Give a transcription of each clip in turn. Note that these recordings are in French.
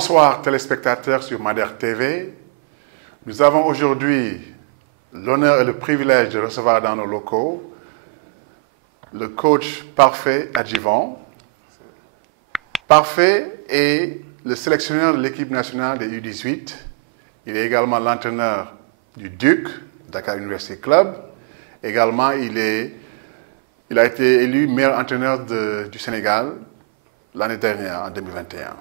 Bonsoir téléspectateurs sur Madère TV. Nous avons aujourd'hui l'honneur et le privilège de recevoir dans nos locaux le coach Parfait Adjivon. Parfait est le sélectionneur de l'équipe nationale des U18. Il est également l'entraîneur du Duc, Dakar University Club. Également, il a été élu meilleur entraîneur du Sénégal l'année dernière, en 2021.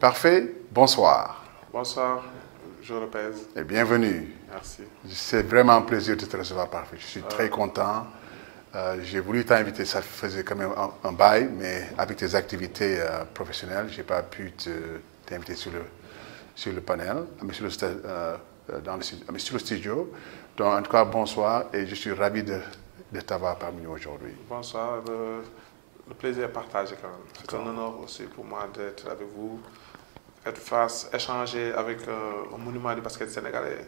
Parfait, bonsoir. Bonsoir, je Lopez. Et bienvenue. Merci. C'est vraiment un plaisir de te recevoir, Parfait. Je suis très content. J'ai voulu t'inviter, ça faisait quand même un bail, mais avec tes activités professionnelles, je n'ai pas pu t'inviter sur le panel, mais sur le studio. Donc, en tout cas, bonsoir et je suis ravi de t'avoir parmi nous aujourd'hui. Bonsoir, le plaisir est partagé quand même. C'est un honneur aussi pour moi d'être avec vous, être face, échanger avec un monument du basket sénégalais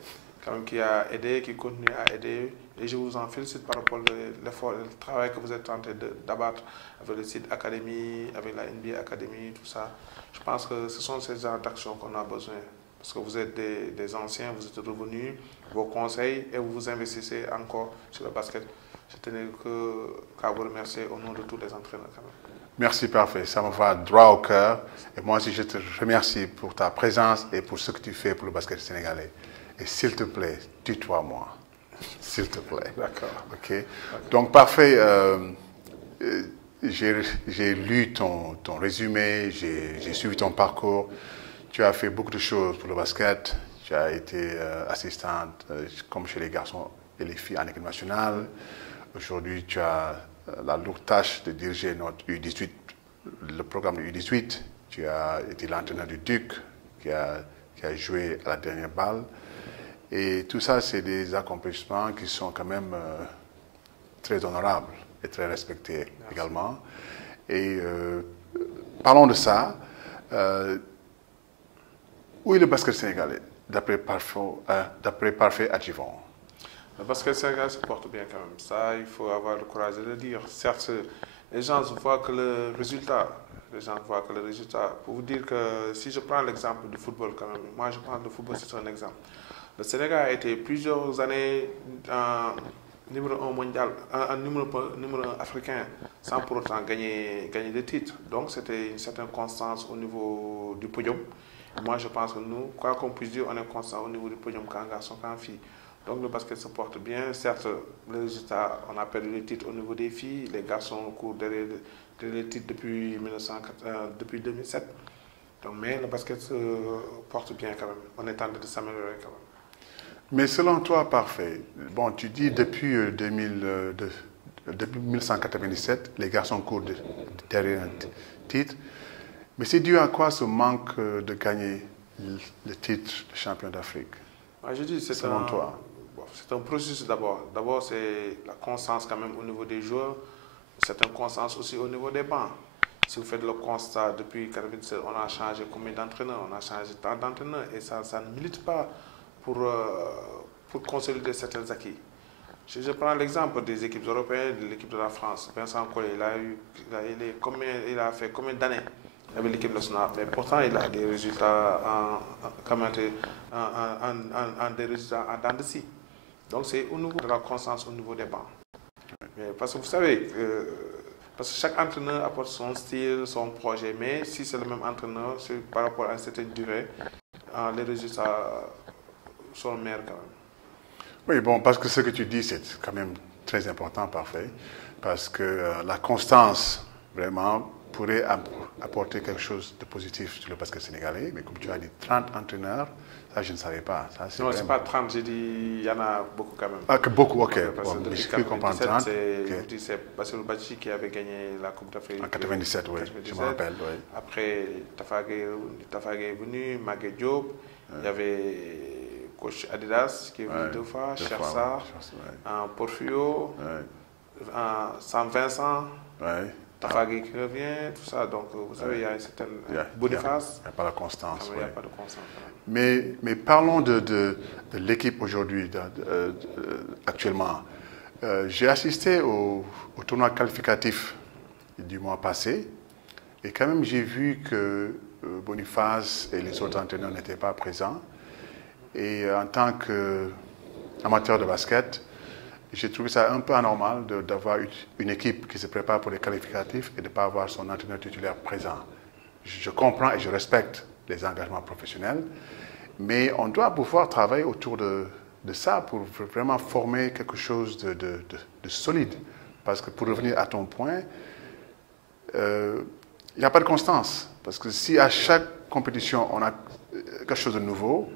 quand même, qui a aidé, qui continue à aider. Et je vous en félicite par rapport à l'effort et le travail que vous êtes en train d'abattre avec le site Academy, avec la NBA Academy, tout ça. Je pense que ce sont ces genres d'actions qu'on a besoin. Parce que vous êtes des anciens, vous êtes revenus, vos conseils, et vous vous investissez encore sur le basket. Je tenais qu'à vous remercier au nom de tous les entraîneurs quand même. Merci, Parfait. Ça me va droit au cœur. Et moi aussi, je te remercie pour ta présence et pour ce que tu fais pour le basket sénégalais. Et s'il te plaît, tutoie-moi. S'il te plaît. D'accord. OK. Donc, Parfait, j'ai lu ton résumé, j'ai suivi ton parcours. Tu as fait beaucoup de choses pour le basket. Tu as été assistante, comme chez les garçons et les filles en équipe nationale. Aujourd'hui, tu as la lourde tâche de diriger notre U18, le programme de U18. Tu as été l'entraîneur du Duc, qui a joué à la dernière balle. Et tout ça, c'est des accomplissements qui sont quand même très honorables et très respectés également. Et parlons de ça. Où est le basket sénégalais, d'après Parfait Adjivon? Le basket sénégalais se porte bien quand même. Ça, il faut avoir le courage de le dire. Certes, les gens voient que le résultat. Pour vous dire que si je prends l'exemple du football quand même, moi je pense que le football c'est un exemple. Le Sénégal a été plusieurs années numéro 1 mondial, numéro 1 africain, sans pour autant gagner des titres. Donc c'était une certaine constance au niveau du podium. Moi je pense que nous, quoi qu'on puisse dire, on est constant au niveau du podium qu'en garçon, qu'en fille. Donc le basket se porte bien. Certes, le résultat, on a perdu les titres au niveau des filles. Les garçons courent derrière les titres depuis 2007. Donc, mais le basket se porte bien quand même. On est en train de s'améliorer quand même. Mais selon toi, Parfait, bon, tu dis depuis 1997, les garçons courent derrière un titre. Mais c'est dû à quoi ce manque de gagner le titre de champion d'Afrique? Moi, je dis, selon toi? C'est un processus d'abord. D'abord, c'est la constance quand même au niveau des joueurs. C'est une constance aussi au niveau des bancs. Si vous faites le constat, depuis 1997, on a changé combien d'entraîneurs? On a changé tant d'entraîneurs. Et ça ne milite pas pour consolider certains acquis. Je prends l'exemple des équipes européennes, de l'équipe de la France. Vincent Collet, il a fait combien d'années avec l'équipe nationale? Mais pourtant, il a des résultats en des résultats en dents de scie. Donc, c'est au niveau de la constance, au niveau des bancs. Parce que vous savez, parce que chaque entraîneur apporte son style, son projet. Mais si c'est le même entraîneur, c'est par rapport à une certaine durée, les résultats sont meilleurs quand même. Oui, bon, parce que ce que tu dis, c'est quand même très important, Parfait. Parce que la constance, vraiment, pourrait apporter quelque chose de positif sur le basket sénégalais. Mais comme tu as dit, 30 entraîneurs, ça, je ne savais pas. Ça, non, vraiment... ce n'est pas 30, j'ai dit, il y en a beaucoup quand même. Ah, que beaucoup, ok. Parce Bon, que je peux comprendre 30. C'est Bassirou Badji qui avait gagné la Coupe d'Afrique. En 97, oui, je me rappelle. Oui. Après, Tafagé est venu, Magué Diop, il y avait coach Adidas qui est venu 2 fois, Chersa, Porfio, Sam Vincent. Tafagé qui revient, tout ça. Donc, vous savez, il y a une certaine Boniface. Il n'y a pas de constance. Il n'y a pas de constance. Mais parlons de l'équipe aujourd'hui, actuellement. J'ai assisté au tournoi qualificatif du mois passé et quand même j'ai vu que Boniface et les autres entraîneurs n'étaient pas présents. Et en tant qu'amateur de basket, j'ai trouvé ça un peu anormal d'avoir une équipe qui se prépare pour les qualificatifs et de ne pas avoir son entraîneur titulaire présent. Je comprends et je respecte les engagements professionnels, mais on doit pouvoir travailler autour de ça pour vraiment former quelque chose de solide. Parce que pour revenir à ton point, il n'y a pas de constance. Parce que si à chaque compétition, on a quelque chose de nouveau,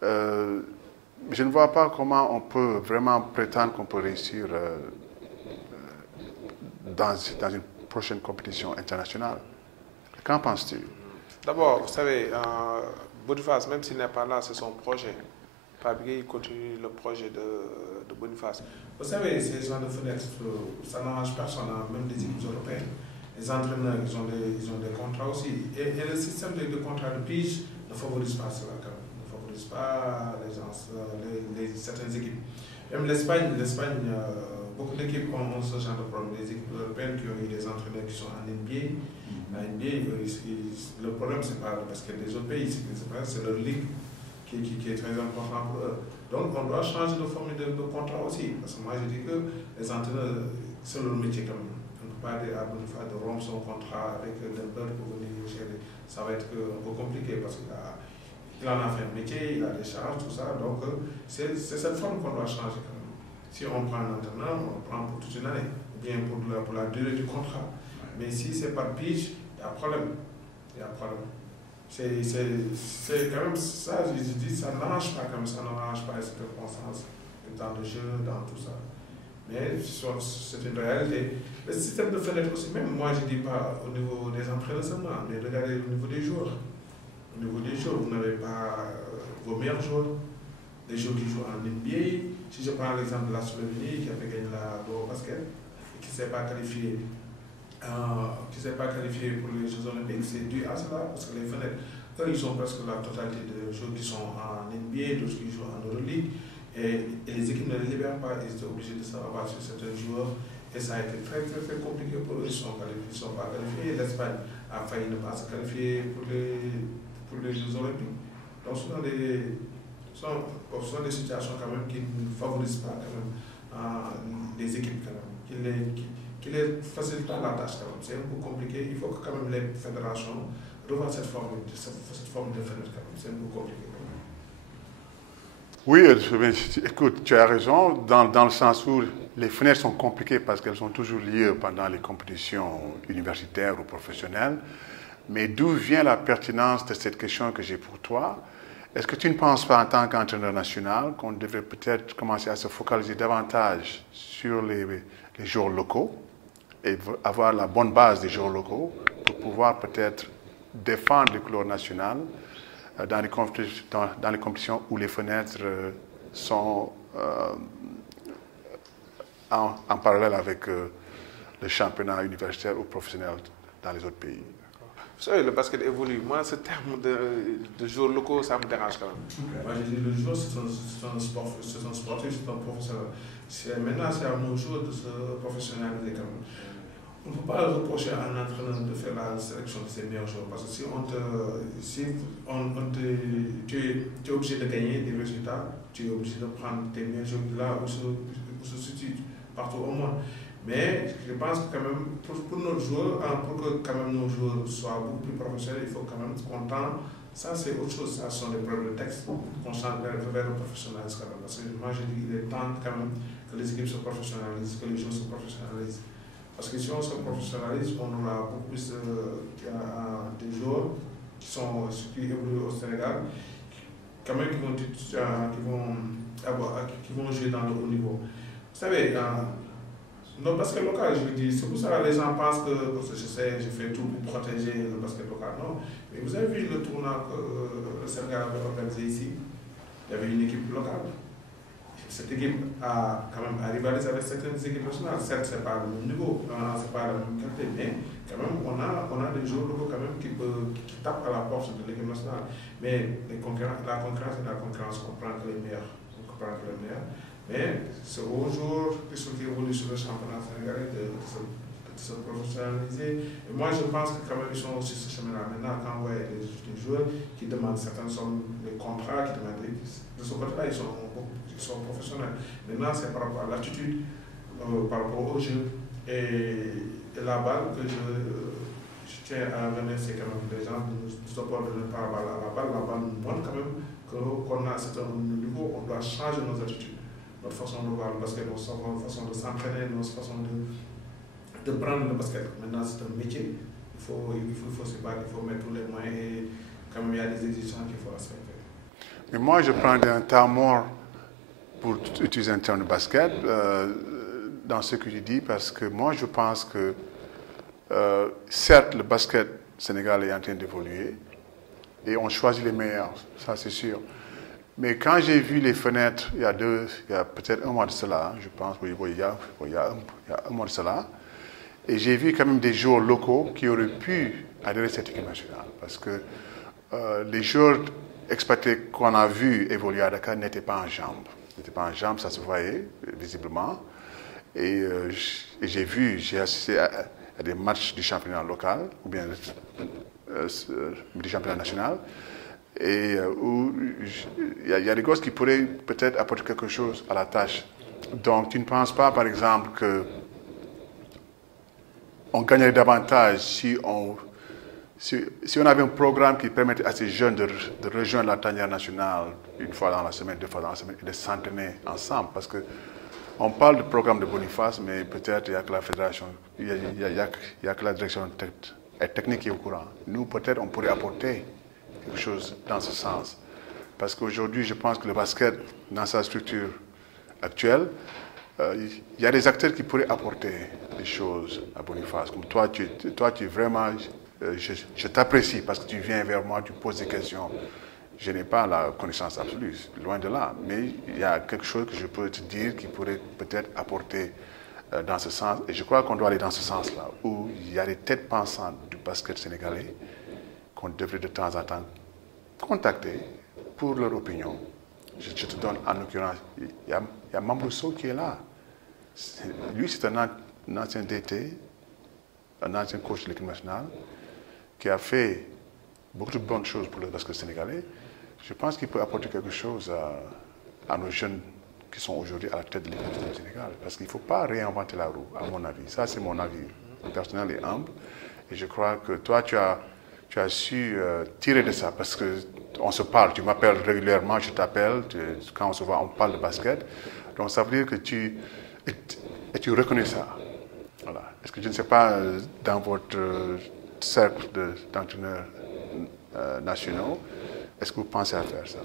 je ne vois pas comment on peut vraiment prétendre qu'on peut réussir dans une prochaine compétition internationale. Qu'en penses-tu? D'abord, vous savez, Boniface, même s'il n'est pas là, c'est son projet. Fabriquer, continue le projet de Boniface. Vous savez, ces gens de fenêtres, ça n'arrange personne, même des équipes européennes. Les entraîneurs, ils ont des contrats aussi. Et le système de contrat de pige ne favorise pas cela, quand même. Ne favorise pas certaines équipes. Même l'Espagne, beaucoup d'équipes ont ce genre de problème. Les équipes européennes qui ont eu des entraîneurs qui sont en NBA. La NBA, le problème, ce n'est pas le basket des autres pays, c'est leur ligue qui est très important pour eux. Donc, on doit changer de formule de contrat aussi. Parce que moi, je dis que les entraîneurs, c'est leur métier quand même. On ne peut pas dire à Boniface de rompre son contrat avec Denver pour venir gérer. Ça va être un peu compliqué parce qu'il en a fait un métier, il a des charges, tout ça. Donc, c'est cette forme qu'on doit changer quand même. Si on prend un entraîneur, on le prend pour toute une année, ou bien pour la durée du contrat. Mais si ce n'est pas de pige, il y a problème. Il y a problème. C'est quand même ça, je dis, ça n'arrange pas comme ça, n'arrange pas les circonstances, le temps de jeu, dans tout ça. Mais c'est une réalité. Le système de fenêtre aussi, même moi je ne dis pas au niveau des entraîneurs seulement, mais regardez au niveau des joueurs. Au niveau des joueurs, vous n'avez pas vos meilleurs joueurs, des joueurs qui jouent en NBA. Si je prends l'exemple de la Slovénie qui avait gagné la basket et qui ne s'est pas qualifié. Qui ne s'est pas qualifié pour les Jeux Olympiques, c'est dû à cela, parce que les fenêtres, eux, ils ont presque la totalité de joueurs qui sont en NBA, d'autres qui jouent en Euroleague, et les équipes ne les libèrent pas, ils étaient obligés de se rabattre sur certains joueurs, et ça a été très compliqué pour eux, ils ne sont pas qualifiés, l'Espagne a failli ne pas se qualifier pour les Jeux Olympiques. Donc ce sont des situations quand même qui ne favorisent pas quand même les équipes quand même, qui les facilite pas la tâche quand même. C'est un peu compliqué. Il faut que quand même les fédérations revoient cette forme de fenêtre quand même. C'est un peu compliqué quand Oui, même. écoute, tu as raison, dans le sens où les fenêtres sont compliquées parce qu'elles sont toujours liées pendant les compétitions universitaires ou professionnelles. Mais d'où vient la pertinence de cette question que j'ai pour toi? Est-ce que tu ne penses pas en tant qu'entraîneur national qu'on devrait peut-être commencer à se focaliser davantage sur les joueurs locaux et avoir la bonne base des joueurs locaux pour pouvoir peut-être défendre les couleurs nationales dans les compétitions où les fenêtres sont en parallèle avec le championnat universitaire ou professionnel dans les autres pays. Vous savez, le basket évolue. Moi, ce terme de joueurs locaux, ça me dérange quand même. Moi, je dis le joueur, c'est un sportif, c'est un professionnel. Maintenant, c'est à nos joueurs de se professionnaliser quand même. On ne peut pas reprocher à un entraîneur de faire la sélection de ses meilleurs joueurs parce que si tu es obligé de gagner des résultats, tu es obligé de prendre tes meilleurs joueurs là où se situent partout au monde. Mais je pense que quand même, pour nos joueurs, pour que quand même nos joueurs soient beaucoup plus professionnels, il faut quand même qu'on tente. Ça, c'est autre chose, ça sont des problèmes de texte qu'on change vers le professionnalisme quand même. Parce que moi, je dis qu'il est temps quand même que les équipes se professionnalisent, que les joueurs se professionnalisent. Parce que si on se professionnalise, on aura beaucoup plus des joueurs qui évoluent au Sénégal, quand même qui vont jouer dans le haut niveau. Vous savez, le basket local, je veux dire, c'est pour ça que les gens pensent que je fais tout pour protéger le basket local. Non, mais vous avez vu le tournoi que le Sénégal avait organisé ici. Il y avait une équipe locale. Cette équipe a quand même rivalisé avec certaines équipes nationales. Certes, ce n'est pas le même niveau, ce n'est pas la même qualité, mais quand même, on a des joueurs locaux quand même qui tapent à la porte de l'équipe nationale. Mais la concurrence est la concurrence, on prend que les meilleurs. Mais c'est aux joueurs qui évoluent sur le championnat sénégalais de se professionnaliser. Et moi, je pense que quand même, ils sont aussi ce chemin-là. Maintenant, quand on voit des joueurs qui demandent certaines sommes, les contrats, qui demandent de ce côté-là, ils sont professionnels. Maintenant, c'est par rapport à l'attitude, par rapport au jeu et la balle que je tiens à remercier quand même les gens de nous supporter de ne pas avoir la balle. La balle nous montre quand même qu'on a un certain niveau, on doit changer nos attitudes, notre façon de voir le basket, notre façon de s'entraîner, notre façon de prendre le basket. Maintenant, c'est un métier, il faut se battre, il faut mettre tous les moyens et quand même il y a des exigences qu'il faut respecter. Mais moi, je prends un temps mort pour utiliser un terme de basket dans ce que tu dis, parce que moi, je pense que certes, le basket sénégalais est en train d'évoluer et on choisit les meilleurs, ça c'est sûr. Mais quand j'ai vu les fenêtres, il y a peut-être un mois de cela, je pense, il y a un mois de cela, et j'ai vu quand même des joueurs locaux qui auraient pu adhérer à cette équipe nationale. Parce que les joueurs expatriés qu'on a vus évoluer à Dakar n'étaient pas en jambes. Ça se voyait visiblement. Et j'ai assisté à des matchs du championnat local, ou bien du championnat national, et où il y a des gosses qui pourraient peut-être apporter quelque chose à la tâche. Donc, tu ne penses pas, par exemple, qu'on gagnerait davantage si on avait un programme qui permettait à ces jeunes de rejoindre la tanière nationale une fois dans la semaine, 2 fois dans la semaine, et de s'entraîner ensemble? Parce que on parle de programme de Boniface, mais peut-être il n'y a que la fédération, il y a que la direction technique qui est au courant. Nous, peut-être, on pourrait apporter quelque chose dans ce sens. Parce qu'aujourd'hui, je pense que le basket, dans sa structure actuelle, il y a des acteurs qui pourraient apporter des choses à Boniface. Comme toi, tu vraiment, je t'apprécie parce que tu viens vers moi, tu poses des questions. Je n'ai pas la connaissance absolue, loin de là, mais il y a quelque chose que je peux te dire qui pourrait peut-être apporter dans ce sens. Et je crois qu'on doit aller dans ce sens-là, où il y a des têtes pensantes du basket sénégalais qu'on devrait de temps en temps contacter pour leur opinion. Je te donne en l'occurrence, il y a Mambrou Sow qui est là. Lui, c'est un ancien DT, un ancien coach de l'équipe nationale, qui a fait beaucoup de bonnes choses pour le basket sénégalais. Je pense qu'il peut apporter quelque chose à nos jeunes qui sont aujourd'hui à la tête de l'équipe nationale du Sénégal. Parce qu'il ne faut pas réinventer la roue, à mon avis. Ça, c'est mon avis personnel et humble. Et je crois que toi, tu as su tirer de ça. Parce qu'on se parle, tu m'appelles régulièrement, je t'appelle. Quand on se voit, on parle de basket. Donc, ça veut dire que tu reconnais ça. Voilà. Est-ce que je ne sais pas, dans votre cercle d'entraîneurs nationaux, est-ce que vous pensez à faire ça?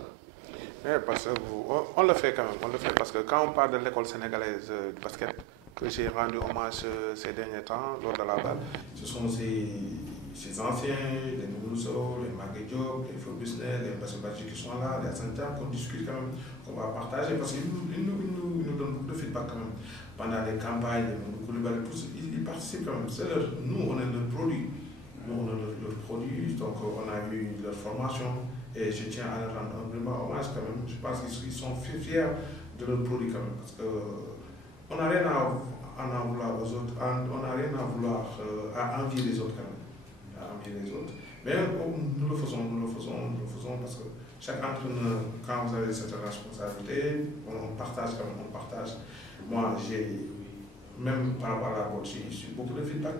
Oui, parce qu'on le fait quand même, on le fait parce que quand on parle de l'école sénégalaise du basket, que j'ai rendu hommage ces derniers temps lors de la balle, ce sont ces anciens, les Moulousso, les Magué Diop, les Feu Busnel, les Bassabadji qui sont là, les Asanta, qu'on discute quand même, qu'on va partager, parce qu'ils nous donnent beaucoup de feedback quand même. Pendant les campagnes, les Moulousso, tous, ils participent quand même. Nous, on est le produit. Nous, on est leur produit, donc on a eu leur formation et je tiens à leur rendre un hommage quand même. Je pense qu'ils sont fiers de leur produit quand même parce qu'on n'a rien à en vouloir aux autres, on n'a rien à vouloir à envier les autres quand même. À envier les autres. Mais nous le faisons parce que chaque entraîneur, quand vous avez cette responsabilité, on partage quand même, on partage. Moi, même par rapport à la boxe, j'ai eu beaucoup de feedback.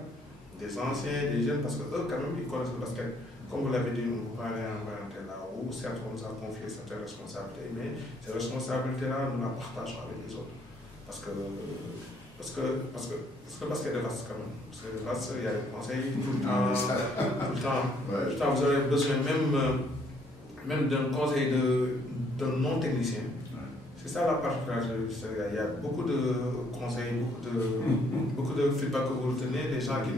Des anciens, des jeunes, parce qu'eux, quand même, ils connaissent le basket. Comme vous l'avez dit, nous ne pouvons pas réinventer la roue. Certes, on nous a confié certaines responsabilités, mais ces responsabilités-là, nous la partageons avec les autres. Parce que le basket est vaste, quand même. Parce que vaste, il y a des conseils tout le temps. Tout le temps, vous avez besoin même d'un conseil d'un non-technicien. C'est ça la particularité du Sénégal. Il y a beaucoup de conseils, beaucoup de feedback que vous retenez, des gens qui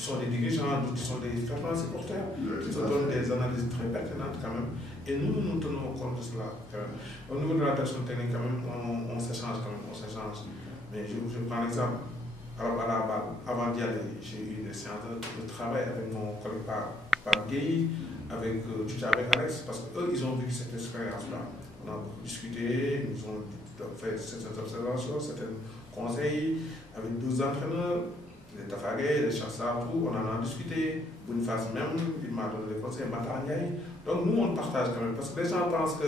sont des dirigeants, qui sont des fervents supporters, qui se donnent des analyses très pertinentes quand même. Et nous tenons compte de cela quand même. Au niveau de la personne technique, quand même, on s'échange quand même, on s'échange. Mais je prends l'exemple, à la balle, avant d'y aller, j'ai eu des séances de travail avec mon collègue par Guy, avec Alex, parce qu'eux, ils ont vu cette expérience-là. On a beaucoup discuté, nous avons fait certaines observations, certains conseils avec 12 entraîneurs. les Tafagé, les Chassards, tout, on en a discuté. Boniface même, il m'a donné des conseils, Mataniaï. Donc nous, on partage quand même. Parce que les gens pensent que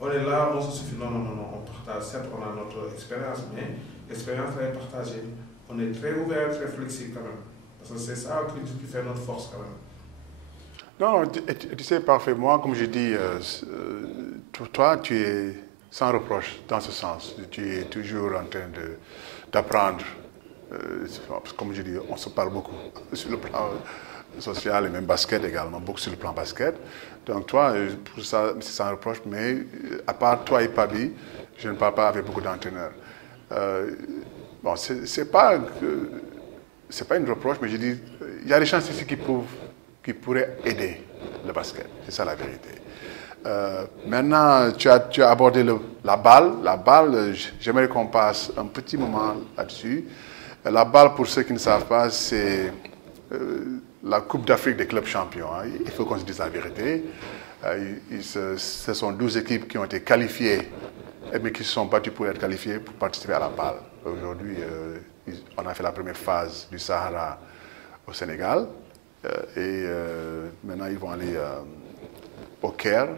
on est là, on se suffit. Non, non, non, non, on partage. Certes, on a notre expérience, mais l'expérience, elle est partagée. On est très ouvert, très flexible quand même. Parce que c'est ça qui fait notre force quand même. Non, tu sais parfaitement, comme je dis, toi, tu es sans reproche dans ce sens. Tu es toujours en train d'apprendre. Comme je dis, on se parle beaucoup sur le plan social et même basket également, beaucoup sur le plan basket. Donc toi, pour ça, c'est sans reproche, mais à part toi et Pabi, je ne parle pas avec beaucoup d'entraîneurs. Bon, c'est pas une reproche, mais je dis, il y a des chances ici qui pourraient aider le basket. C'est ça la vérité. Maintenant, tu as abordé la balle. La balle, j'aimerais qu'on passe un petit moment là-dessus. La balle, pour ceux qui ne savent pas, c'est la Coupe d'Afrique des clubs champions. Hein. Il faut qu'on se dise la vérité. Ce sont 12 équipes qui ont été qualifiées, mais qui se sont battues pour être qualifiées pour participer à la balle. Aujourd'hui, on a fait la première phase du Sahara au Sénégal. Et maintenant, ils vont aller au Caire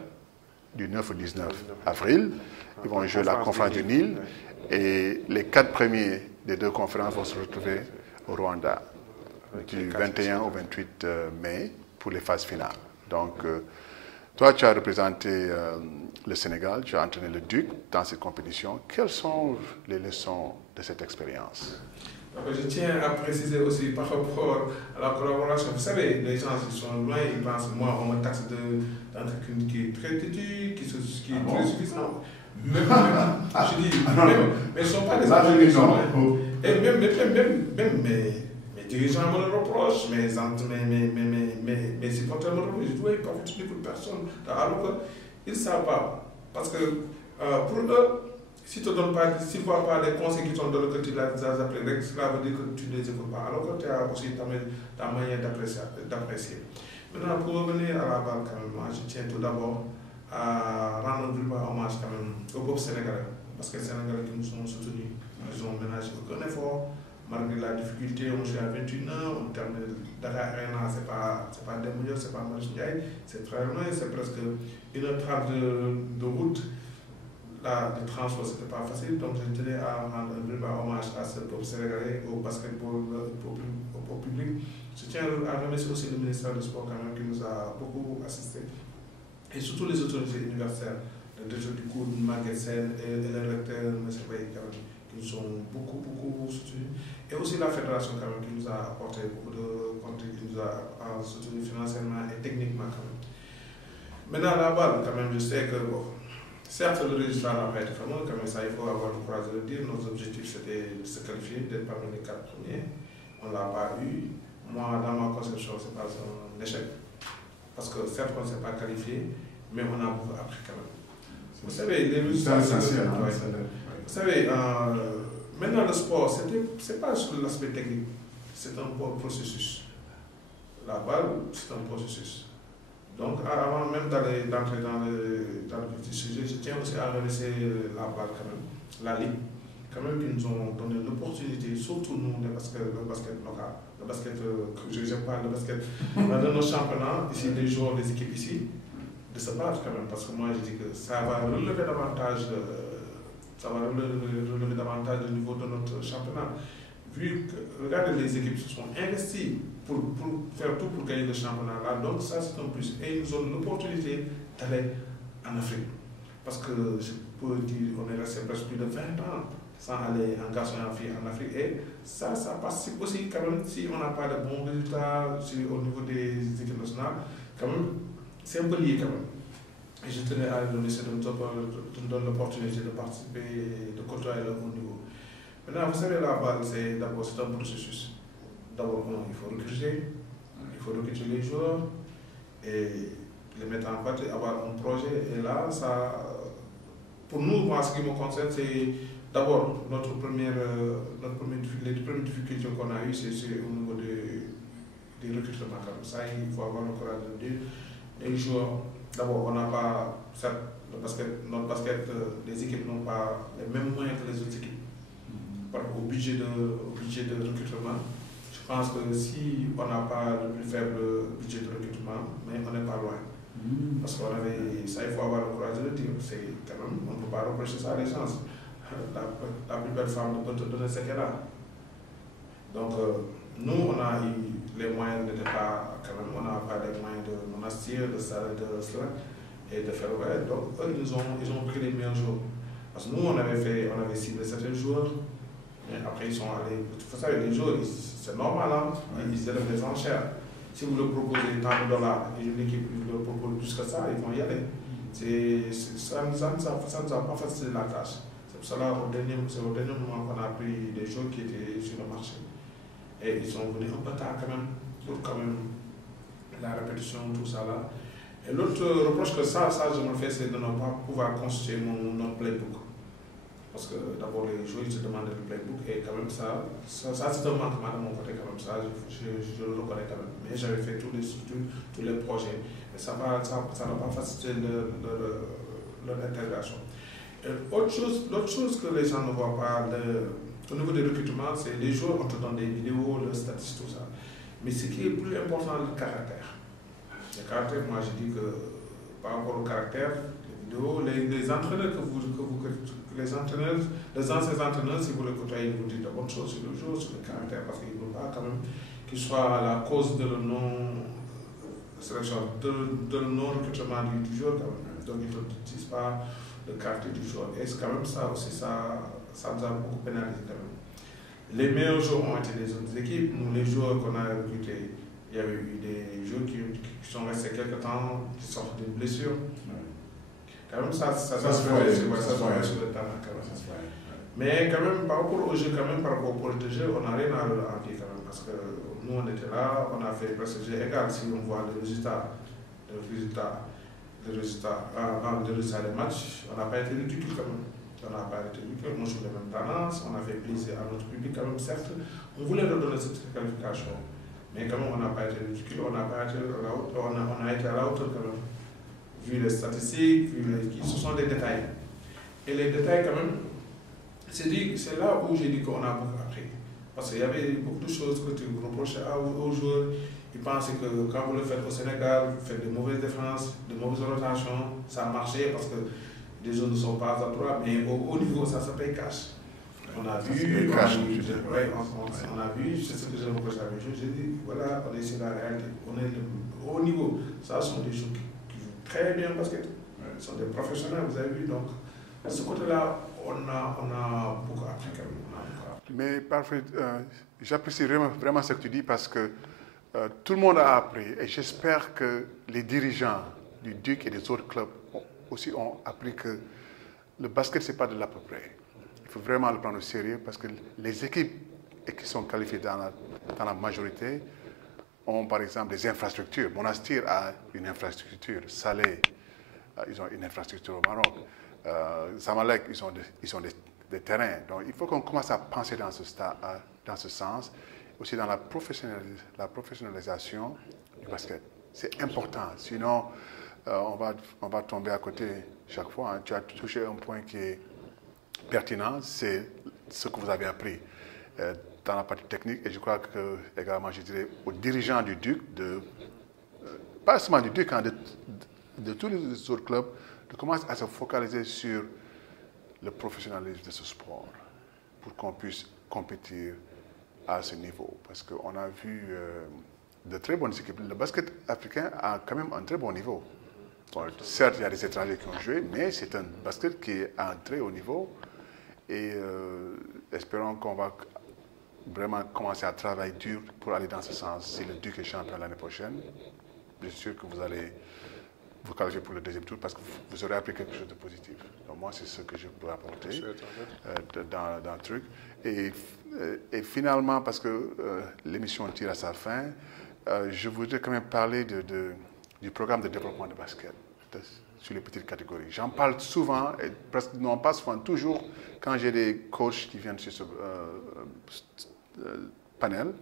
du 9 au 19 avril. Ils vont jouer la conférence du Nil. Et les 4 premiers des 2 conférences vont se retrouver au Rwanda du 21 au 28 mai pour les phases finales. Donc, toi, tu as représenté le Sénégal, tu as entraîné le Duc dans cette compétition. Quelles sont les leçons de cette expérience? Je tiens à préciser aussi par rapport à la collaboration. Vous savez, les gens qui sont loin, ils pensent, moi, on me taxe d'un truc qui est très têtu, qui est très suffisant. Je dis, mais ils ne sont pas des gens. Et même mes dirigeants me le reprochent, mes supporters me le reprochent. Je dis, oui, pas fait beaucoup de personnes. Alors qu'ils ne savent pas. Parce que pour eux, si tu ne vois pas les conseils qui sont donnés que tu les as appelés, cela veut dire que tu ne les écoutes pas. Alors que tu as aussi ta manière d'apprécier. Maintenant, pour revenir à la balle, quand même, moi, je tiens tout d'abord à rendre un hommage quand même au peuple sénégalais. Parce que les Sénégalais qui nous sont soutenus, ils ont ménagé aucun effort. Malgré la difficulté, on joue à 21 ans, on termine Dakar Arena, ce n'est pas Demouillot, ce n'est pas Maurice Ndiaye, c'est très loin, c'est presque 1h30 de route. Là, le transport, ce n'était pas facile, donc je tenais à rendre un hommage à ce peuple sénégalais, au basketball, au public. Je tiens à remercier aussi le ministère du Sport quand même, qui nous a beaucoup assisté. Et surtout les autorités universitaires, le directeur du cours Maguette Sen et le recteur M. Baye qui nous ont beaucoup soutenus. Et aussi la fédération quand même, qui nous a apporté beaucoup de contributions, qui nous a soutenus financièrement et techniquement quand même. Maintenant, la balle, quand même, je sais que, bon, certes, le résultat n'a pas été fameux, comme ça, il faut avoir le courage de le dire. Nos objectifs, c'était de se qualifier, d'être parmi les 4 premiers. On ne l'a pas eu. Moi, dans ma conception, ce n'est pas un échec. Parce que certes, on ne s'est pas qualifié, mais on a beaucoup appris quand même. Vous savez, les résultats, vous savez, maintenant, le sport, ce n'est pas juste l'aspect technique, c'est un processus. La balle, c'est un processus. Donc, avant même d'entrer dans le petit sujet, je tiens aussi à remercier la balle quand même, la Ligue, quand même, qui nous ont donné l'opportunité, surtout nous, le basket local, le basket, je parle de basket, dans nos championnats, ici, les joueurs des équipes ici, de se battre quand même, parce que moi, je dis que ça va relever davantage le niveau de notre championnat. Vu que, regardez, les équipes se sont investies pour faire tout pour gagner le championnat là, donc ça c'est un plus. Et ils nous ont l'opportunité d'aller en Afrique. Parce que je peux dire, on est resté presque plus de 20 ans sans aller en garçon et en fille en Afrique. Et ça participe aussi quand même, si on n'a pas de bons résultats au niveau des équipes nationales, quand même, c'est un peu lié quand même. Et je tenais à donner nous donne l'opportunité de participer et de côtoyer le haut niveau. Maintenant, vous savez, la balle, c'est d'abord un processus. D'abord, il faut recruter les joueurs et les mettre en pratique, avoir un projet. Et là, ça, pour nous, moi, ce qui me concerne, c'est d'abord les premières difficultés qu'on a eues, c'est au niveau des recrutements. Comme ça, il faut avoir le courage de dire. Les joueurs, d'abord, on n'a pas, notre basket, les équipes n'ont pas les mêmes moyens que les autres équipes. au budget de recrutement. Je pense que si on n'a pas le plus faible budget de recrutement, mais on n'est pas loin. Parce qu'on avait, ça il faut avoir le courage de le dire, c'est quand même, on ne peut pas reprocher ça à les gens. La plus belle femme ne peut te donner ce qu'elle a. Donc nous on a eu les moyens de départ, quand même, on n'a pas les moyens de Monastir, de ça, de cela, et de faire ouais. Donc eux ils ont pris les meilleurs jours. Parce que nous on avait ciblé certains joueurs, mais après ils sont allés, vous savez les joueurs, c'est normal, hein? Ils élèvent des enchères. Si vous leur proposez tant de dollars et une équipe leur propose plus que ça, ils vont y aller. Ça ne nous a pas facilité la tâche. C'est pour cela au dernier moment qu'on a pris des joueurs qui étaient sur le marché. Et ils sont venus un peu tard quand même la répétition, tout ça là. Et l'autre reproche que ça je me fais, c'est de ne pas pouvoir constituer notre playbook. Parce que d'abord les joueurs ils se demandent le playbook et quand même ça c'est un manquement de mon côté quand même, ça je le reconnais quand même. Mais j'avais fait tous les structures, tous les projets. Mais ça n'a pas facilité leur intégration. L'autre chose que les gens ne voient pas, au niveau des recrutements, c'est les joueurs, on te donne des vidéos, leurs statistiques, tout ça. Mais ce qui est plus important, le caractère. Le caractère, moi je dis que par rapport au caractère, les vidéos, les entraîneurs les anciens entraîneurs, si vous les côtoyez, ils vous disent de bonnes choses sur le jeu, sur le caractère, parce qu'ils ne veulent pas quand même qu'ils soient la cause de le non-recrutement du joueur quand même. Donc ils ne disent pas le caractère du joueur. Et c'est quand même ça aussi, ça nous a beaucoup pénalisé quand même. Les meilleurs joueurs ont été les autres équipes. Nous, les joueurs qu'on a recrutés, il y avait eu des joueurs qui sont restés quelques temps, qui sortent d'une blessure. Quand même, ça se fait sur le terrain. Mais quand même, par rapport au jeu, par rapport au projet de jeu, on n'a rien à leur envier quand même. Parce que nous, on était là, on a fait presque le jeu égal. Si on voit le résultat des matchs, on n'a pas été ridicule quand même. On n'a pas été ridicule, on joue les mêmes tendances, on a fait plaisir à notre public quand même, certes. On voulait leur donner cette qualification. Mais quand même, on n'a pas été ridicule, on a été à la hauteur quand même. Vu les statistiques, ce sont des détails. Et les détails, quand même, c'est là où j'ai dit qu'on a beaucoup appris. Parce qu'il y avait beaucoup de choses que tu reprochais aux joueurs. Ils pensaient que quand vous le faites au Sénégal, vous faites de mauvaises défenses, de mauvaises rotations, ça a marché parce que les joueurs ne sont pas à droit, mais au haut niveau, ça se paye cash. On a vu, c'est ce que j'ai reproché avec eux. J'ai dit, voilà, on est sur la réalité. On est au haut niveau. Ça sont des joueurs qui jouent très bien au basket. Ils sont des professionnels, vous avez vu. Donc, de ce côté-là, on a beaucoup appris quand même. Mais parfait, j'apprécie vraiment ce que tu dis parce que tout le monde a appris et j'espère que les dirigeants du Duc et des autres clubs aussi ont appris que le basket, ce n'est pas de l'à peu près. Il faut vraiment le prendre au sérieux parce que les équipes qui sont qualifiées dans la majorité ont par exemple des infrastructures. Monastir a une infrastructure, Salé, ils ont une infrastructure au Maroc, Zamalek, ils ont des terrains. Donc il faut qu'on commence à penser dans ce sens, aussi dans la professionnalisation du basket. C'est important, sinon on va tomber à côté chaque fois. Hein. Tu as touché un point qui est pertinent, c'est ce que vous avez appris dans la partie technique. Et je crois que également, je dirais aux dirigeants du Duc, pas seulement du Duc, hein, de tous les autres clubs, de commencer à se focaliser sur le professionnalisme de ce sport pour qu'on puisse compétir à ce niveau. Parce qu'on a vu de très bonnes équipes. Le basket africain a quand même un très bon niveau. Bon, certes, il y a des étrangers qui ont joué, mais c'est un basket qui est à un très haut niveau. Et espérons qu'on va vraiment commencer à travailler dur pour aller dans ce sens. Si le Duc est champion l'année prochaine, je suis sûr que vous allez vous qualifier pour le deuxième tour parce que vous aurez appris quelque chose de positif. Donc moi, c'est ce que je peux apporter dans le truc. Et finalement, parce que l'émission tire à sa fin, je voudrais quand même parler du programme de développement de basket sur les petites catégories. J'en parle souvent, et presque non pas souvent, toujours quand j'ai des coachs qui viennent sur ce panel,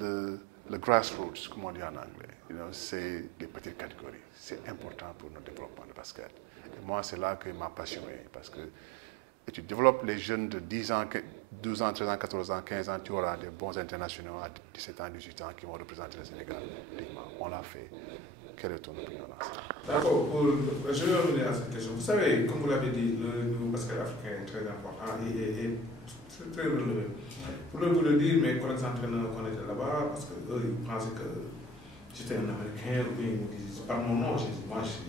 le grassroots, comme on dit en anglais. C'est les petites catégories. C'est important pour notre développement de basket. Et moi, c'est là que m'a passionné, parce que et tu développes les jeunes de 10 ans, 12 ans, 13 ans, 14 ans, 15 ans, tu auras des bons internationaux à 17 ans, 18 ans qui vont représenter le Sénégal. On l'a fait. Quelle est ton opinion dans ça? D'accord, je vais revenir à cette question. Vous savez, comme vous l'avez dit, le niveau basket africain est très important et très relevé. Pour vous le dire, mes collègues entraîneurs qu'on était là-bas, parce qu'eux, ils pensaient que j'étais un Américain, ou bien ils me disaient, c'est pas mon nom, moi je suis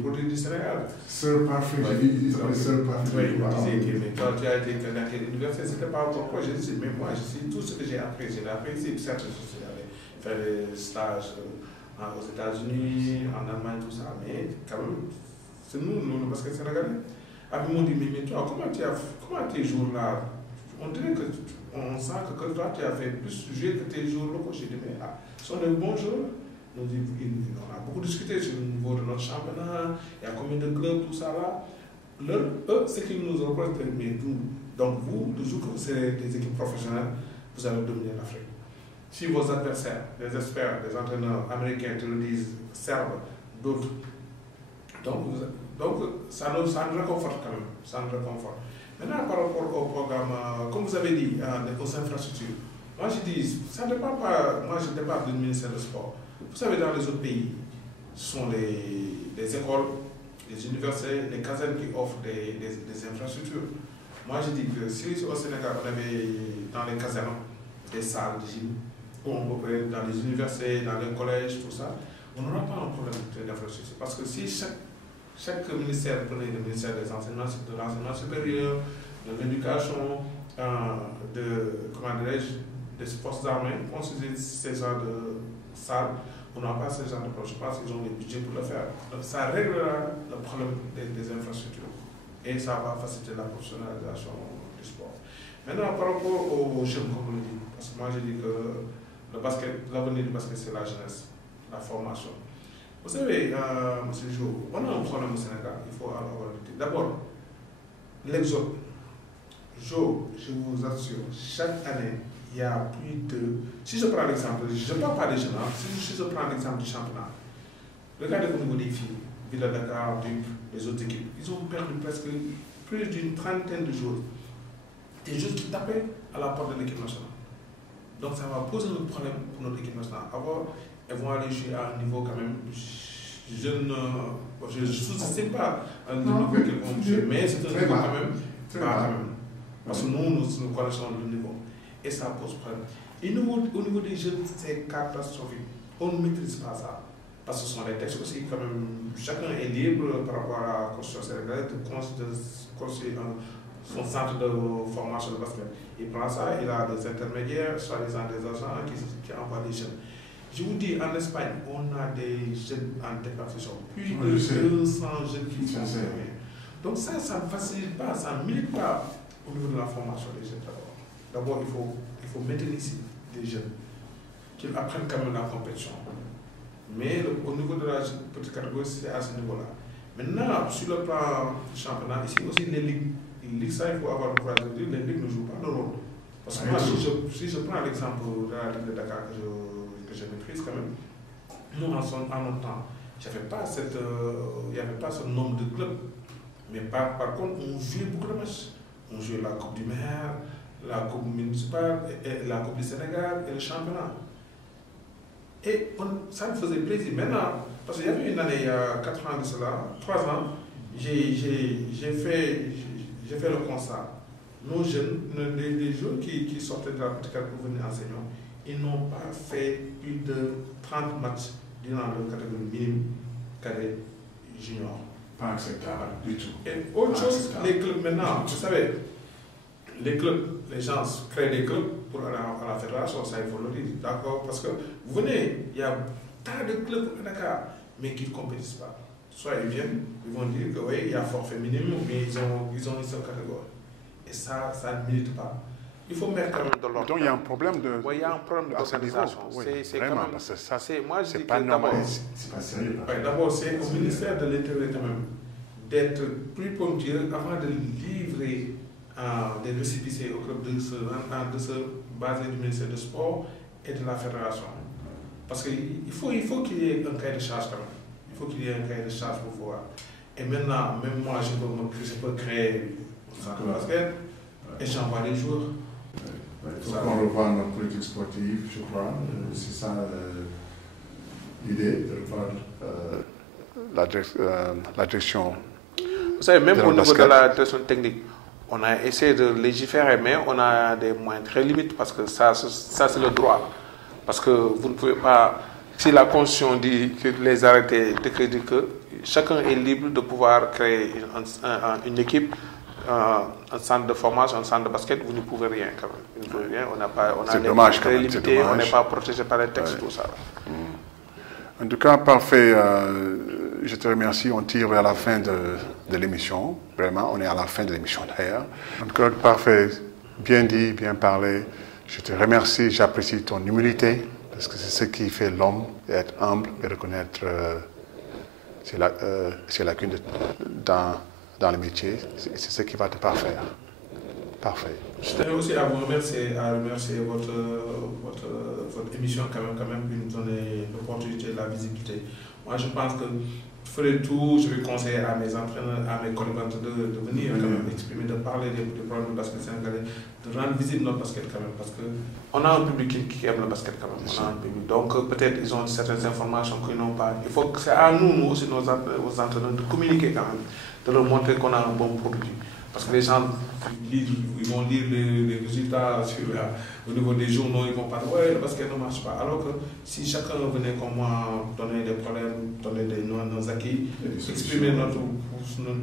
produit du Sénégal. Sir Parfait, il s'appelait Sir Parfait. Oui, il me disait que mais toi tu as été dans quelle université, c'était pas encore quoi. J'ai dit, mais moi je sais tout ce que j'ai appris ici, certes je suis allé faire des stages aux États-Unis, en Allemagne, tout ça, mais quand même, c'est nous, le basket sénégalais. Après, ils m'ont dit, mais toi, comment tes jours-là, on dirait que, on sent que toi, tu as fait plus jouer que tes jours locaux. J'ai dit, mais ce sont des bons jours. On a beaucoup discuté sur le niveau de notre championnat, il y a combien de clubs, tout ça là. Eux, ce qu'ils nous reprochent, mais donc vous, le jour que vous serez des équipes professionnelles, vous allez dominer l'Afrique. Si vos adversaires, des experts, des entraîneurs américains te le disent, servent d'autres, donc ça nous réconforte quand même. Ça nous réconforte. Maintenant, par rapport au programme, comme vous avez dit, aux infrastructures, moi je dis, ça ne dépend pas, moi je dépends du ministère du Sport. Vous savez, dans les autres pays, ce sont les écoles, les universités, les casernes qui offrent des infrastructures. Moi je dis que si au Sénégal, on avait dans les casernes des salles de gym, on peut dans les universités, dans les collèges, tout ça, on n'aura pas un problème d'infrastructure. Parce que si chaque ministère prenait le ministère de l'enseignement supérieur, de l'éducation, des forces armées, construire ces genres de salles, on n'a pas ce genre de problème. Je pense qu'ils ont les budgets pour le faire. Donc ça réglera le problème des infrastructures. Et ça va faciliter la professionnalisation du sport. Maintenant, par rapport aux jeunes, comme on le dit, parce que moi je dis que l'avenir du basket, c'est la jeunesse, la formation. Vous savez, M. Jo, on a un problème au Sénégal, il faut avoir le dire. D'abord, l'exode. Jo, je vous assure, chaque année, il y a plus de... Si je prends l'exemple, je ne parle pas des jeunes, si je prends l'exemple du championnat, regardez au niveau des filles, Villa Dakar, Duc, les autres équipes, ils ont perdu presque plus d'une trentaine de jours. Des joueurs qui tapaient à la porte de l'équipe nationale. Donc ça va poser un problème pour notre équipe nationale. Avant, elles vont aller jouer à un niveau quand même... Je ne sous-estime pas le niveau qu'elles vont jouer, mais c'est un niveau quand même... Quand même. Parce que nous connaissons le niveau. Et ça pose problème. Et au niveau des jeunes, c'est catastrophique. On ne maîtrise pas ça. Parce que ce sont les textes aussi, quand même, chacun est libre par rapport à la Constitution sénégalaise de construire son centre de formation de basket. Il prend ça, il a des intermédiaires, soi-disant des agents qui envoient des jeunes. Je vous dis, en Espagne, on a des jeunes en départition, plus de 200 jeunes qui sont fermés. Donc ça ne facilite pas, ça ne milite pas au niveau de la formation des jeunes d'abord. D'abord, il faut maintenir ici des jeunes qui apprennent quand même la compétition. Mais au niveau de la petite catégorie, c'est à ce niveau-là. Maintenant, sur le plan du championnat, ici aussi les ligues. Les ligues, ça, il faut avoir le courage de dire, les ligues ne jouent pas de rôle. Parce que moi, si je prends l'exemple de la Ligue de Dakar que je maîtrise quand même, nous, en notre temps, il n'y avait pas ce nombre de clubs. Mais par contre, on jouait beaucoup de matchs. On jouait la Coupe du Maire, la Coupe municipale, la Coupe du Sénégal et le championnat. Et ça me faisait plaisir. Maintenant, parce qu'il y avait une année, il y a 4 ans de cela, 3 ans, j'ai fait le constat. Nos jeunes, les jeunes qui sortaient de la petite catégorie pour venir enseignants, ils n'ont pas fait plus de 30 matchs durant la catégorie minime, cadet, junior. Pas acceptable du tout. Et autre chose, les clubs maintenant, vous savez, les clubs, les gens créent des clubs pour aller à la fédération, ça il faut le dire, d'accord? Parce que vous venez, il y a tant de clubs au Dakar, mais qui ne compétissent pas. Soit ils viennent, ils vont dire que oui, il y a forfait minimum, mais ils ont une seule catégorie. Et ça ne milite pas. Il faut mettre quand même de l'ordre. Donc il y a un problème de... Oui, il y a un problème d'organisation. Oui, c'est vraiment, quand même, parce que ça, moi, je c'est dis pas que normal. C'est pas sérieux. D'abord, c'est au ministère de l'Intérieur quand même d'être plus ponctuel avant de livrer des récépissés au club de se baser du ministère du Sport et de la fédération. Parce qu'il faut qu'il y ait un cahier de charge quand même. Il faut qu'il y ait un cahier de charge pour pouvoir. Et maintenant, même moi, je peux créer au centre de basket, et j'envoie les joueurs. Il faut qu'on revoie notre politique sportive, je crois. C'est ça l'idée, de revoir la direction. Vous savez, même au niveau basket. de la direction technique, on a essayé de légiférer, mais on a des moyens très limités parce que ça c'est le droit. Parce que vous ne pouvez pas, si la Constitution dit que les arrêtés dit que chacun est libre de pouvoir créer une équipe, un centre de formation, un centre de basket, vous ne pouvez rien quand même. Vous ne pouvez rien, on a des moyens très limités, on n'est pas protégé par les textes, tout ça. En tout cas, parfait. Je te remercie. On tire vers la fin de l'émission. Vraiment, on est à la fin de l'émission d'ailleurs. En tout cas, parfait. Bien dit, bien parlé. Je te remercie. J'apprécie ton humilité parce que c'est ce qui fait l'homme, être humble et reconnaître ses lacunes dans le métier. C'est ce qui va te parfaire. Parfait. Je tenais aussi à vous remercier, votre émission quand même, qui nous donner l'opportunité, la visibilité. Moi, je pense que je ferai tout, je vais conseiller à mes entraîneurs, à mes collaborateurs de venir quand même exprimer, de parler des problèmes de basket sénégalais, de rendre visible notre basket quand même, parce qu'on a un public qui aime le basket quand même. On a un public. Donc peut-être ils ont certaines informations qu'ils n'ont pas. Il faut que c'est à nous aussi, aux entraîneurs, de communiquer quand même, de leur montrer qu'on a un bon produit. Parce que les gens ils vont lire les résultats au niveau des journaux, ils vont pas dire ouais, le basket ne marche pas. Alors que si chacun venait comme moi donner des problèmes, donner nos acquis, exprimer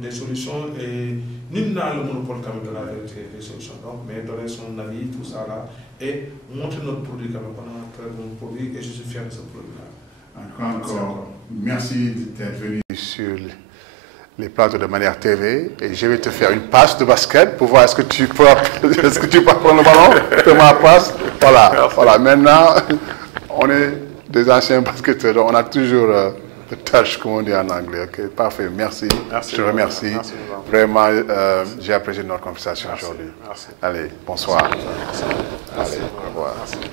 des solutions, et nul n'a le monopole quand même de la vérité des solutions. Donc, mais donner son avis, tout ça là, et montrer notre produit quand même. On a un très bon produit et je suis fier de ce produit-là. Encore, merci d'être venu sur les plateaux de Manière TV et je vais te faire une passe de basket pour voir est-ce que tu peux prendre le ballon, fais ma passe. Voilà. Maintenant, on est des anciens basketteurs, donc on a toujours le touch, comme on dit en anglais. Okay, parfait, merci. Je te remercie. Merci. Vraiment, j'ai apprécié notre conversation aujourd'hui. Merci. Allez, bonsoir. Merci. Allez, au revoir. Merci.